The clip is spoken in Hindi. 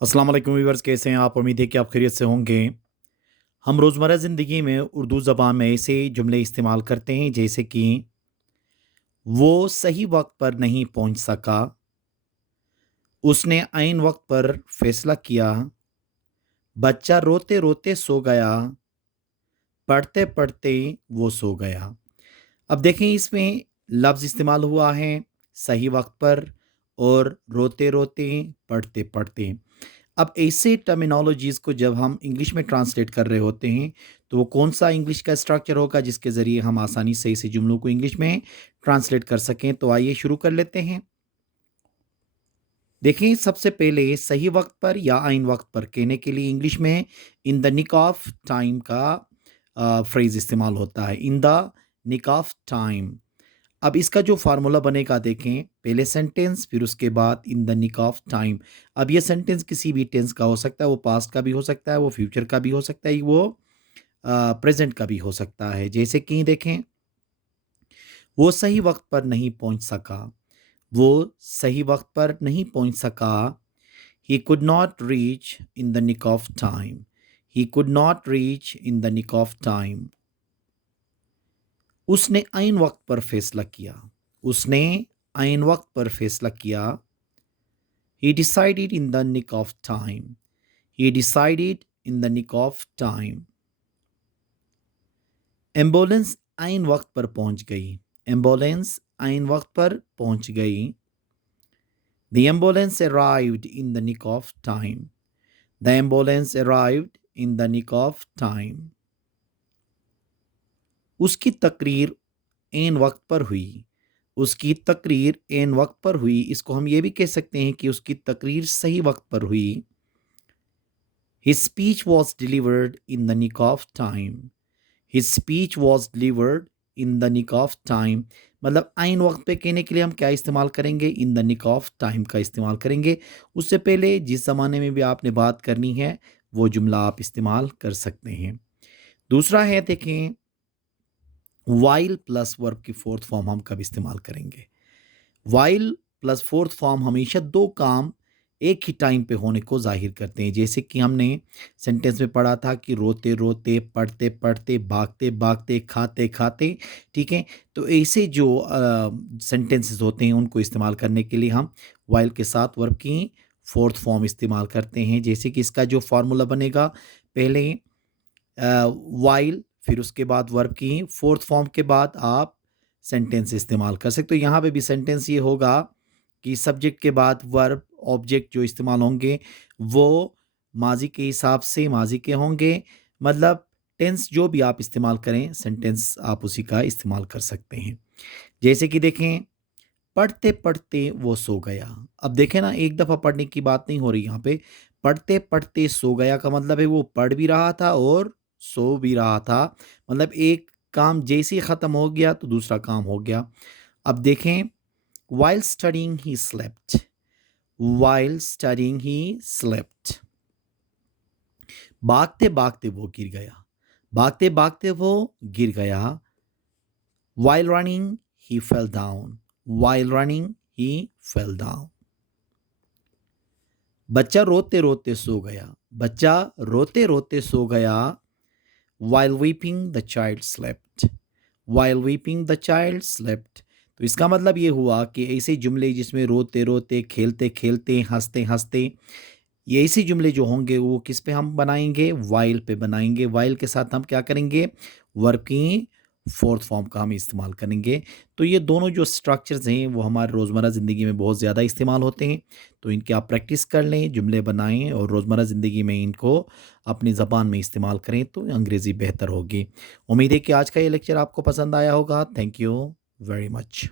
अस्सलाम वालेकुम व्यूअर्स, कैसे हैं आप? उम्मीद है कि आप खैरियत से होंगे। हम रोज़मर्रा ज़िंदगी में उर्दू ज़बान में ऐसे जुमले इस्तेमाल करते हैं जैसे कि वो सही वक्त पर नहीं पहुंच सका, उसने ऐन वक्त पर फैसला किया, बच्चा रोते रोते सो गया, पढ़ते पढ़ते वो सो गया। अब देखें, इसमें लफ्ज़ इस्तेमाल हुआ है सही वक्त पर और रोते रोते, पढ़ते पढ़ते। अब ऐसे टर्मिनोलॉजीज़ को जब हम इंग्लिश में ट्रांसलेट कर रहे होते हैं, तो वो कौन-सा इंग्लिश का स्ट्रक्चर होगा जिसके ज़रिए हम आसानी से ऐसे जुमलों को इंग्लिश में ट्रांसलेट कर सकें। तो आइए शुरू कर लेते हैं। देखें, सबसे पहले सही वक़्त पर या आइन वक़्त पर कहने के लिए इंग्लिश में in the nick of time का फ्रेज़ इस्तेमाल होता है, in the nick of time. अब इसका जो फ़ॉर्मूला बनेगा देखें, पहले सेंटेंस फिर उसके बाद in the nick of time. अब ये सेंटेंस किसी भी टेंस का हो सकता है, वो पास्ट का भी हो सकता है, वो फ्यूचर का भी हो सकता है, वो प्रेज़ेंट का भी हो सकता है। जैसे कि देखें, वो सही वक़्त पर नहीं पहुँच सका, वो सही वक़्त पर नहीं पहुँच सका। He could not reach in the nick of time, he could not reach in the nick of time. उसने ऐन वक़्त पर फैसला किया, उसने ऐन वक़्त पर फैसला किया। He decided in the nick of time. He decided in the nick of time. Ambulance आइन वक्त पर पहुंच गई, एम्बुलेंस आइन वक्त पर पहुंच गई। The ambulance arrived in the nick of time. The ambulance arrived in the nick of time. उसकी तकरीर एन वक्त पर हुई, उसकी तकरीर एन वक्त पर हुई। इसको हम ये भी कह सकते हैं कि उसकी तकरीर सही वक्त पर हुई। His speech was delivered in the nick of time. His speech was delivered in the nick of time. मतलब आइन वक्त पे कहने के लिए हम क्या इस्तेमाल करेंगे? In the nick of time का इस्तेमाल करेंगे। उससे पहले जिस ज़माने में भी आपने बात करनी है, वो जुमला आप इस्तेमाल कर सकते हैं। दूसरा है, देखें, वाइल प्लस वर्ब की फोर्थ फॉर्म हम कब इस्तेमाल करेंगे? वाइल प्लस फोर्थ फॉर्म हमेशा दो काम एक ही टाइम पे होने को जाहिर करते हैं। जैसे कि हमने सेंटेंस में पढ़ा था कि रोते रोते, पढ़ते पढ़ते, भागते भागते, खाते खाते। ठीक है, तो ऐसे जो सेंटेंसेस होते हैं उनको इस्तेमाल करने के लिए हम वाइल के साथ वर्ब की फोर्थ फॉर्म इस्तेमाल करते हैं। जैसे कि इसका जो फार्मूला बनेगा, पहले वाइल फिर उसके बाद वर्ब की फोर्थ फॉर्म के बाद आप सेंटेंस इस्तेमाल कर सकते हो। यहाँ पे भी सेंटेंस ये होगा कि सब्जेक्ट के बाद वर्ब ऑब्जेक्ट जो इस्तेमाल होंगे वो माजी के हिसाब से माजी के होंगे। मतलब टेंस जो भी आप इस्तेमाल करें, सेंटेंस आप उसी का इस्तेमाल कर सकते हैं। जैसे कि देखें, पढ़ते पढ़ते वो सो गया। अब देखें ना, एक दफ़ा पढ़ने की बात नहीं हो रही यहाँ पे। पढ़ते पढ़ते सो गया का मतलब है वो पढ़ भी रहा था और सो भी रहा था। मतलब एक काम जैसे ही ख़त्म हो गया तो दूसरा काम हो गया। अब देखें, while studying he slept, while studying he slept। भागते भागते वो गिर गया, भागते भागते वो गिर गया। while running he fell down, while running he fell down। बच्चा रोते रोते सो गया, बच्चा रोते रोते सो गया। while weeping the child slept, while weeping the child slept। तो इसका मतलब ये हुआ कि ऐसे जुमले जिसमें रोते रोते, खेलते खेलते, हंसते हंसते, ये ऐसे जुमले जो होंगे वो किस पे हम बनाएंगे? वाइल पे बनाएंगे। वाइल के साथ हम क्या करेंगे? वर्ब की फोर्थ फॉर्म का हम इस्तेमाल करेंगे। तो ये दोनों जो स्ट्रक्चर्स हैं वो हमारे रोज़मर्रा ज़िंदगी में बहुत ज़्यादा इस्तेमाल होते हैं। तो इनकी आप प्रैक्टिस कर लें, जुमले बनाएं और रोज़मर्रा ज़िंदगी में इनको अपनी ज़बान में इस्तेमाल करें तो अंग्रेज़ी बेहतर होगी। उम्मीद है कि आज का ये लेक्चर आपको पसंद आया होगा। Thank you very much.